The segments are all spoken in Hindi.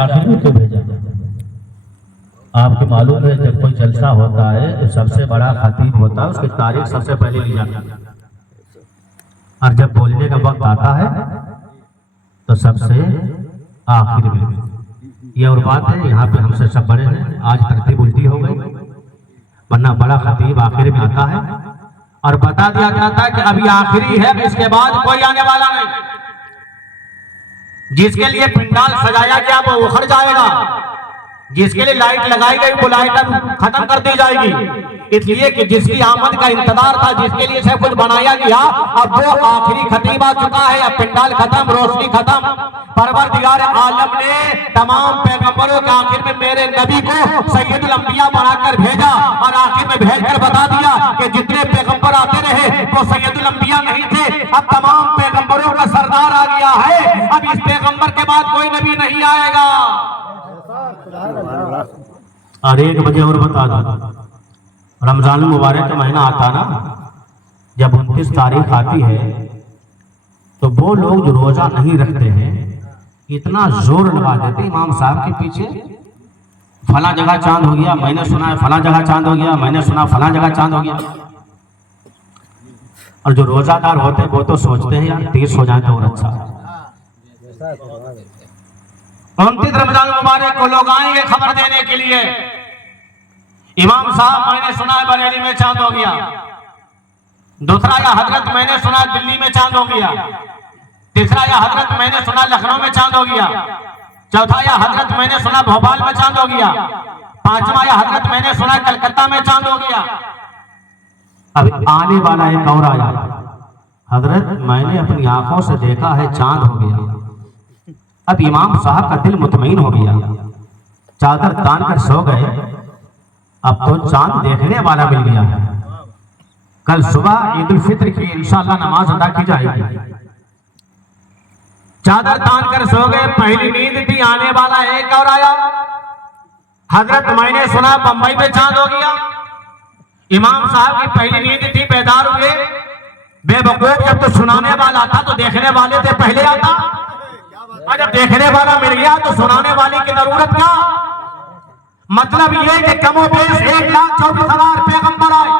आखिर में क्यों भेजा? आपको मालूम है जब कोई जलसा होता है तो सबसे बड़ा खतीब होता है, उसकी तारीख सबसे पहले ली जाती है, और जब बोलने का वक्त आता है तो सबसे आखिर में। ये और बात है, यहाँ पे हमसे सब बड़े हैं, आज तरतीब उल्टी हो गई, वरना बड़ा खतीब आखिर में आता है और बता दिया जाता है कि अभी आखिरी है, इसके बाद कोई आने वाला नहीं। जिसके लिए पंडाल सजाया गया वो उखड़ जाएगा, जिसके लिए लाइट लगाई गई वो लाइट खत्म कर दी जाएगी। इसलिए कि जिसकी आमद का इंतजार था, जिसके लिए सब कुछ बनाया गया, अब वो आखिरी खतीब आ चुका है। अब पंडाल खत्म, रोशनी खत्म। परवरदिगार आलम ने तमाम पैगंबरों के आखिर में मेरे नबी को सैयदुल अंबिया बनाकर भेजा और आखिर में भेजकर बता दिया कि जितने पैगंबर आते रहे वो सैयदुल अंबिया नहीं थे, अब तमाम पैगंबरों का सरदार आ गया है। अब इस पैगंबर के बाद कोई नबी नहीं आएगा। और एक बजे और बता दो, रमजान मुबारक का महीना आता ना, जब 29 तारीख आती है तो वो लोग जो रोजा नहीं रखते हैं इतना जोर लगा देते इमाम साहब के पीछे, फला जगह चांद हो गया, मैंने सुना है फला जगह चांद हो गया, मैंने सुना फला जगह चांद हो गया। और जो रोजादार होते हैं वो तो सोचते हैं यार 30 हो जाए तो और अच्छा। 29 रमजान मुबारक को लोग आएंगे खबर देने के लिए, इमाम साहब मैंने सुना है बरेली में चांद हो गया। दूसरा या हजरत मैंने सुना दिल्ली में चांद हो गया। तीसरा या हजरत मैंने सुना लखनऊ में चांद हो गया। चौथा या हजरत मैंने सुना भोपाल में चांद हो गया। पांचवा या हजरत मैंने सुना कलकत्ता में चांद हो गया। अब आने वाला एक और आया, हजरत मैंने अपनी आंखों से देखा है चांद हो गया। अब इमाम साहब का दिल मुतमईन हो गया, चादर तान कर सो गए। अब तो चांद देखने वाला मिल गया है। कल सुबह ईद उल फित्र की इंशाअल्लाह नमाज अदा की जाएगी। चादर तान कर सो गए, पहली नींद थी, आने वाला एक और आया, हजरत मैंने सुना बंबई में चांद हो गया। इमाम साहब की पहली नींद थी, बेदार हुए। बेवकूफ, जब तो सुनाने वाला था तो देखने वाले से पहले आता, और जब देखने वाला मिल गया तो सुनाने वाले की जरूरत क्या। मतलब ये कि कमो बेश 1,24,000 पैगंबर आए,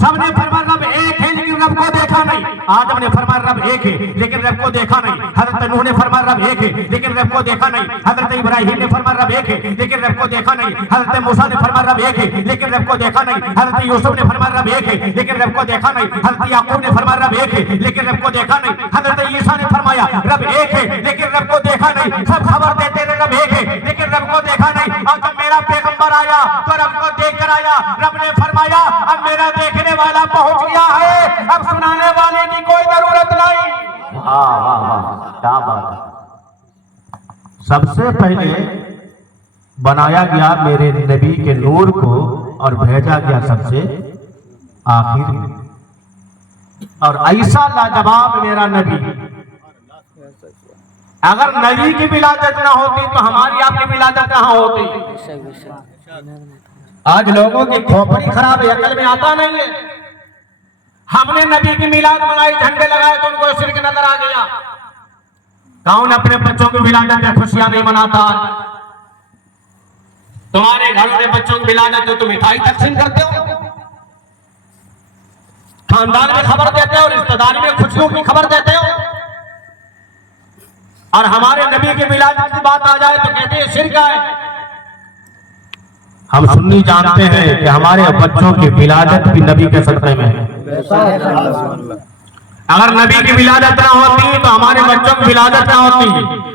सबने फरमाया रब एक है लेकिन रब को देखा नहीं। आदम ने फरमाया रब एक है लेकिन रब को देखा नहीं। हजरत नूह ने फरमाया रब एक है लेकिन रब को देखा नहीं। हजरत इब्राहिम ने फरमाया रब एक है लेकिन रब को देखा नहीं। हजरत मूसा ने फरमाया रब एक है लेकिन रब को देखा नहीं। हजरत यूसुफ ने फरमाया रब एक है लेकिन रब को देखा नहीं। हजरत याकूब ने फरमाया रब एक है लेकिन रब को देखा नहीं। हजरत ईसा ने फरमाया रब एक है लेकिन रब को देखा नहीं। सब खबर देते रहे रब एक है लेकिन रब को देखा नहीं। और जब मेरा पैगंबर आया तो रब को देख कर आया। रब ने फरमाया अब मेरा देखने वाला पहुंच गया है, अब सुनाने वाले की कोई जरूरत नहीं। वाह वाह वाह, क्या बात है। सबसे पहले बनाया गया मेरे नबी के नूर को और भेजा गया सबसे आखिर में। और ऐसा लाजवाब मेरा नबी, अगर नबी की विलादत ना होती तो हमारी आपकी विलादत कहां होती। आज लोगों की खोपड़ी खराब है, अकल में आता नहीं है। हमने नबी की मिलाद मनाई, झंडे लगाए तो उनको शिरक नजर आ गया। कौन अपने बच्चों की विलादत में खुशियां नहीं मनाता। तुम्हारे घरों में बच्चों की विलादत है तो मिठाई तकसीम करते हो, खानदान में खबर देते हो, रिश्तेदारी में खुशियों की खबर देते हो। और हमारे नबी की विलादत की बात आ जाए तो कहते हैं शिरक है। हम सुन्नी जानते हैं कि हमारे बच्चों की विलादत भी नबी के सदक़े में है। अगर नबी की विलादत ना होती तो हमारे बच्चों की विलादत ना होती,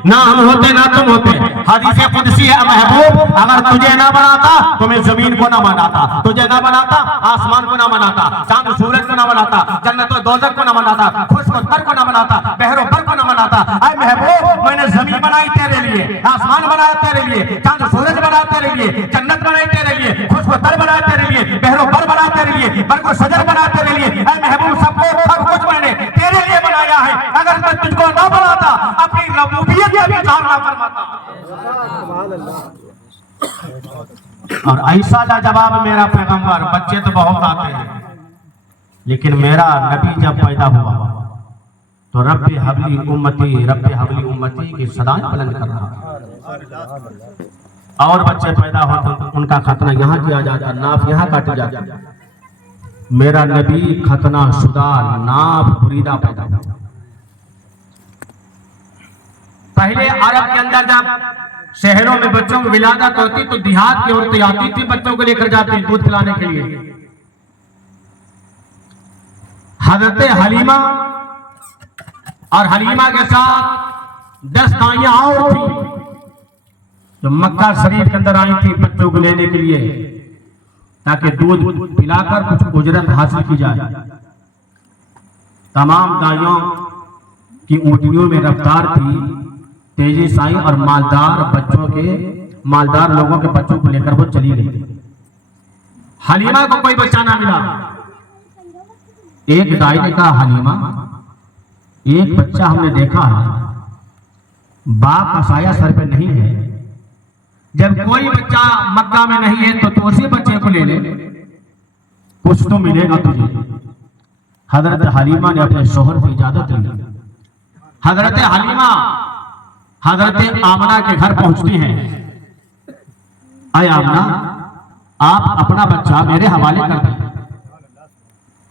ना हम होते ना तुम होते। हदीस कुदसी है, महबूब अगर तुझे ना बनाता तो मैं जमीन को ना बनाता, तुझे ना बनाता आसमान को ना बनाता, चांद सूरज को ना बनाता, जन्नत और दोज़ख को ना बनाता, खुश को तर को ना बनाता, बहरो पर को ना बनाता। ऐ महबूब मैंने जमीन बनाई तेरे लिए, आसमान बनाया तेरे लिए, चांद सूरज बनाया तेरे लिए, जन्नत बनाई तेरे लिए, खुश को तर बनाया तेरे लिए, बहरो पर बनाया तेरे लिए, बर को सजर बनाया तेरे लिए। ऐ महबूब सब कुछ मैंने तेरे लिए बनाया है। अगर मैं तुझको ना बनाता अपनी रबूबियत का भी इजहार ना फरमाता। और ऐसा लाजवाब मेरा पैगंबर, बच्चे तो बहुत आते हैं लेकिन मेरा नबी जब पैदा हुआ तो रब्बे हबली उम्मती की सदाएं बुलंद कर रहा है। और बच्चे पैदा होते तो उनका खतना यहाँ किया जाता, नाफ यहाँ काटी जाती। मेरा नबी खतना शुदा नाफ बुरीदा पैदा हुआ। पहले अरब के अंदर जब शहरों में बच्चों की विलादत होती तो देहात की औरतें आती थी, बच्चों को लेकर जाती दूध पिलाने के लिए। हजरत हलीमा और हलीमा के साथ 10 दाइयां और थी जो मक्का शरीफ के अंदर आई थी बच्चों को लेने के लिए, ताकि दूध पिलाकर कुछ उजरत हासिल की जाए। तमाम दाइयों की ऊँटनियों में रफ्तार थी, तेजी साई और मालदार लोगों के बच्चों को लेकर वो चली गई। हलीमा को कोई बच्चा ना मिला। एक दाई ने कहा, हलीमा एक बच्चा हमने देखा है, बाप का साया सर पे नहीं है। जब कोई बच्चा मक्का में नहीं है तो उसी बच्चे को ले ले, कुछ तो मिलेगा तुझे। हजरत हलीमा ने अपने शोहर की इजाजत ली। हजरत हलीमा हजरत आमना के घर पहुंचती हैं। अय आमना, आप अपना बच्चा मेरे हवाले कर दें।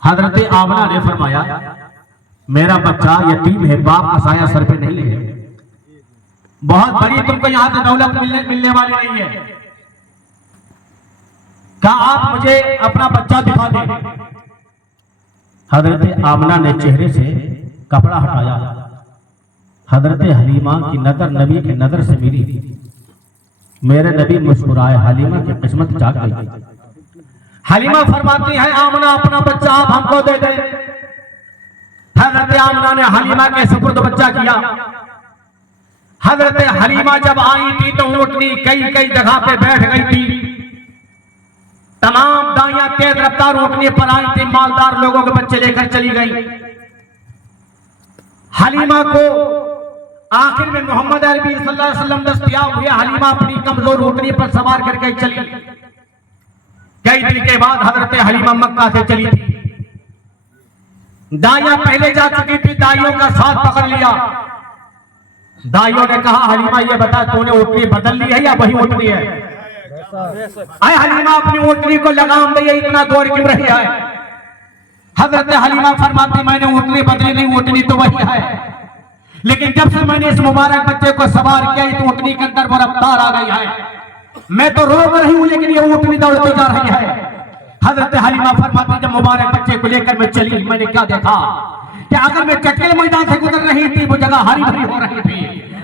हजरत आमना ने फरमाया, मेरा बच्चा यतीम है, बाप का साया सर पे नहीं है, बहुत बड़ी तुमको यहां से दौलत मिलने वाली नहीं है। क्या आप मुझे अपना बच्चा दिखा दें? हजरत आमना ने चेहरे से कपड़ा हटाया। हजरत हलीमा की नजर नबी की नजर से मिली। मेरे नबी मुस्कुराए, हलीमा की किस्मत जाग गई। हलीमा फरमाती है, आमना अपना बच्चा आप हमको दे दे। हजरत आमना ने हलीमा के सुपुर्द बच्चा किया। हजरत हलीमा जब आई थी तो ऊँटनी कई कई जगह पे बैठ गई थी। तमाम दाइयां तेज रफ्तार ऊँटनी पर आई थी, मालदार लोगों के बच्चे लेकर चली गई। हलीमा को आखिर में मोहम्मद अरबी सल्लल्लाहु अलैहि वसल्लम दस्तयाब हुए। हलीमा अपनी कमजोर ऊँटनी पर सवार करके चली। कई दिन के बाद हजरत हलीमा मक्का से चली थी। दाइयां पहले जा चुकी थी, दाइयों का साथ पकड़ लिया। दाइयों ने कहा, हलीमा ये बता तूने ऊँटनी बदल ली है या वही ऊँटनी है? अरे हलीमा अपनी ऊँटनी को लगाम दे, इतना दौड़ क्यों रही है? हजरत हलीमा फरमाती, मैंने ऊँटनी बदली नहीं, ऊँटनी तो वही है, लेकिन जब से मैंने इस मुबारक बच्चे को सवार किया तो ऊँटनी के अंदर वो रफ्तार आ गई है। मैं तो रोक रही हूं लेकिन ये ऊँटनी दौड़ती जा रही है। हजरत हलीमा फरमाती, जब मुबारक बच्चे को लेकर मैं चली, मैंने क्या देखा कि अगर मैं चटकेल मैदान से गुजर रही थी वो जगह हरी भरी हो रही थी,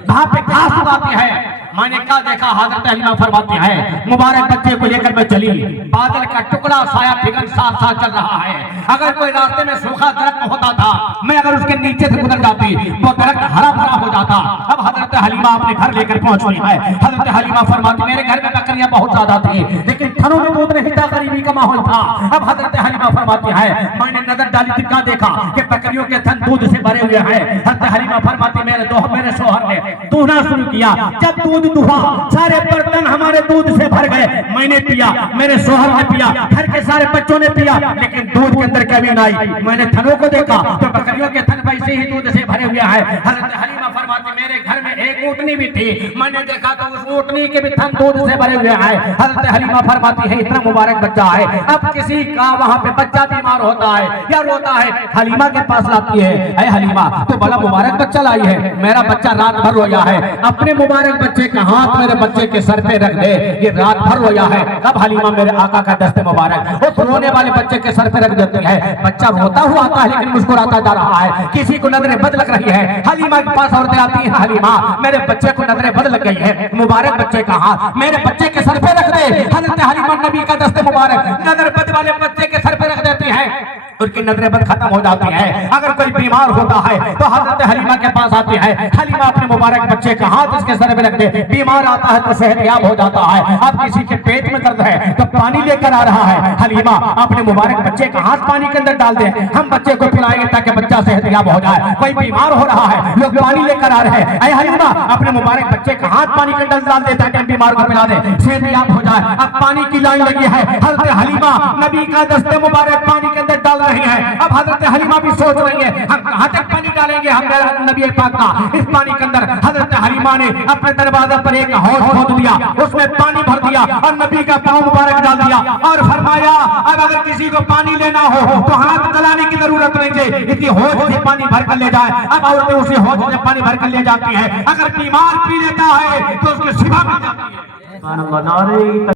वहां पे घास उगाती है। मैंने क्या देखा? हजरत हलीमा फरमाती है, मुबारक बच्चे को लेकर मैं चली, बादल का टुकड़ा साया फिगन साथ साथ चल रहा है। अगर कोई रास्ते में सूखा दरख्त होता था, मैं अगर उसके नीचे से गुजर जाती वो दरख्त हरा भरा हो जाता। अब हजरत हलीमा अपने घर लेकर पहुंच गई है। हजरत हलीमा फरमाती, मेरे घर में बकरियां बहुत ज्यादा थी लेकिन थनों में दूध नहीं था, गरीबी का माहौल था। अब हजरत हलीमा फरमाती है, मैंने नजर डाली थी, क्या देखा कि बकरियों के थन दूध से भरे हुए हैं। हजरत हलीमा फरमाती, मेरे शोहर ने दूहना शुरू किया। जब दूध दुहा, सारे बर्तन हमारे दूध से भर गए। मैंने पिया, मेरे शोहर ने पिया, घर के सारे बच्चों ने पिया, लेकिन दूध के अंदर कमी नहीं आई। मैंने थनों को देखा तो बकरियों के थन वैसे ही दूध से भरे हुए हैं। हजरत हलीमा फरमाती, मेरे घर में एक ऊँटनी भी थी, मैंने देखा तो उस ऊँटनी के भी थन दूध से भरे हुए हैं। हजरत हलीमा फरमाती है, इतना मुबारक बच्चा है। अब किसी का वहां पे बच्चा बीमार होता है या रोता है, हलीमा के पास लाती है, ऐ हलीमा तो बड़ा मुबारक बच्चा लाई है, मेरा बच्चा रात भर रोया है, अपने मुबारक बच्चे का हाथ मेरे बच्चे के सर पे रख दे, ये रात भर रोया है। अब हलीमा मेरे आका का दस्ते मुबारक उस रोने वाले बच्चे के सर पे रख देती है। बच्चा रोता हुआ आता है लेकिन मुस्कुराता जा रहा है। किसी को नजरें बद लग रही है, हलीमा के पास औरतें आती हैं, हलीमा मेरे बच्चे को नजरें बद लग गई है, मुबारक बच्चे का हाथ मेरे बच्चे के सर पे रख दे। हजरत हलीमा नबी का दस्ते मुबारक नजर बद वाले बच्चे के सर पे रख देती है, उनकी नजरें बद खत्म हो जाती है। अगर कोई बीमार होता है तो हजरत हलीमा के पास आती है, हलीमा अपने मुबारक बच्चे का हाथ इसके सर पे रख दे। बीमार आता है तो सेहतयाब हो जाता है। अब किसी के पेट में दर्द है तो पानी लेकर आ रहा है, हलीमा अपने मुबारक बच्चे का हाथ पानी के अंदर डाल दे, हम बच्चे को पिलाएंगे ताकि बच्चा सेहतयाब हो जाए। कोई बीमार हो रहा है, लोग पानी लेकर आ रहे हैं, ऐ हलीमा अपने मुबारक बच्चे का हाथ पानी के अंदर डाल दे ताकि हम बीमार को पिला दे, सेहतयाब हो जाए। अब पानी की लाइन लगी है, हजरत हलीमा नबी का दस्ते मुबारक पानी के अंदर डाल रहे रही है। अब हजरत हलीमा भी सोच रही है हम कहां तक पानी डालेंगे हम नबी पाक का। इस पानी के अंदर हजरत हलीमा ने अपने दरवाजे पर एक हौज खोद दिया, उसमें पानी भर दिया और नबी का पांव मुबारक डाल दिया और फरमाया अब अगर किसी को पानी लेना हो तो हाथ गलाने की जरूरत नहीं है, इसी हौज से पानी भर कर ले जाए। अब औरतें उसी हौज से पानी भर कर ले जाती है। अगर बीमार पी लेता है तो उसकी शिफा मिल जाती है।